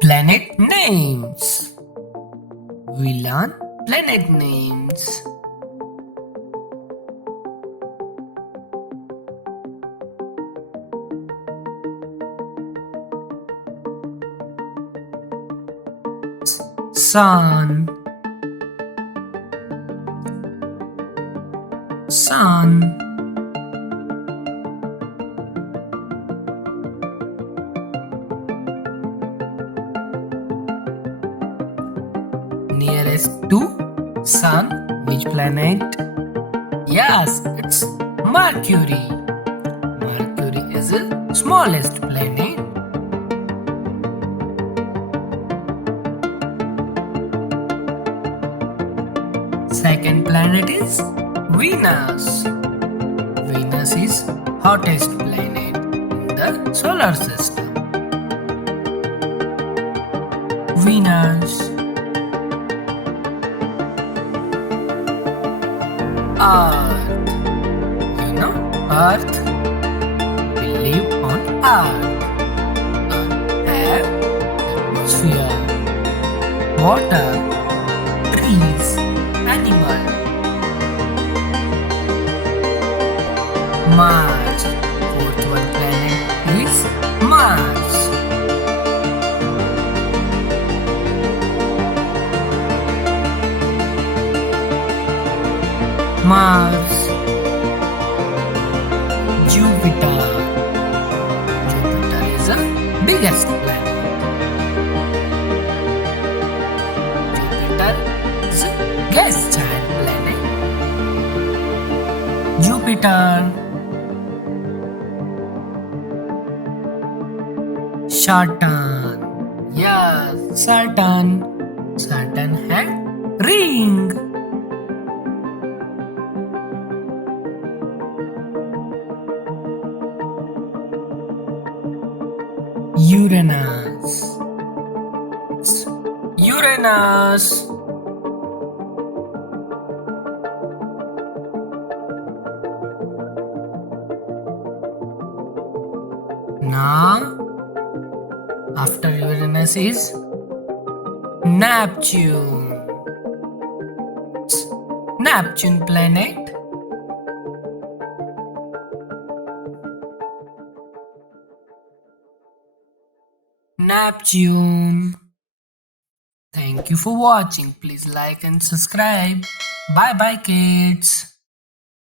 Planet names. We learn planet names. Sun. Sun. Nearest to Sun, which planet? Yes, it's Mercury. Mercury is the smallest planet. Second planet is Venus. Venus is hottest planet in the solar system. Venus. Earth. You know Earth? We live on Earth. Earth have atmosphere, water, trees, animal. Mars. Fourth one planet is Mars. Mars. Jupiter. Jupiter is the biggest planet. Jupiter is a gas giant planet. Jupiter. Saturn. Yes, Saturn. Saturn had ring. Uranus. Uranus. Now, after Uranus is Neptune. Neptune planet. Neptune. Thank you for watching. Please like and subscribe. Bye bye kids.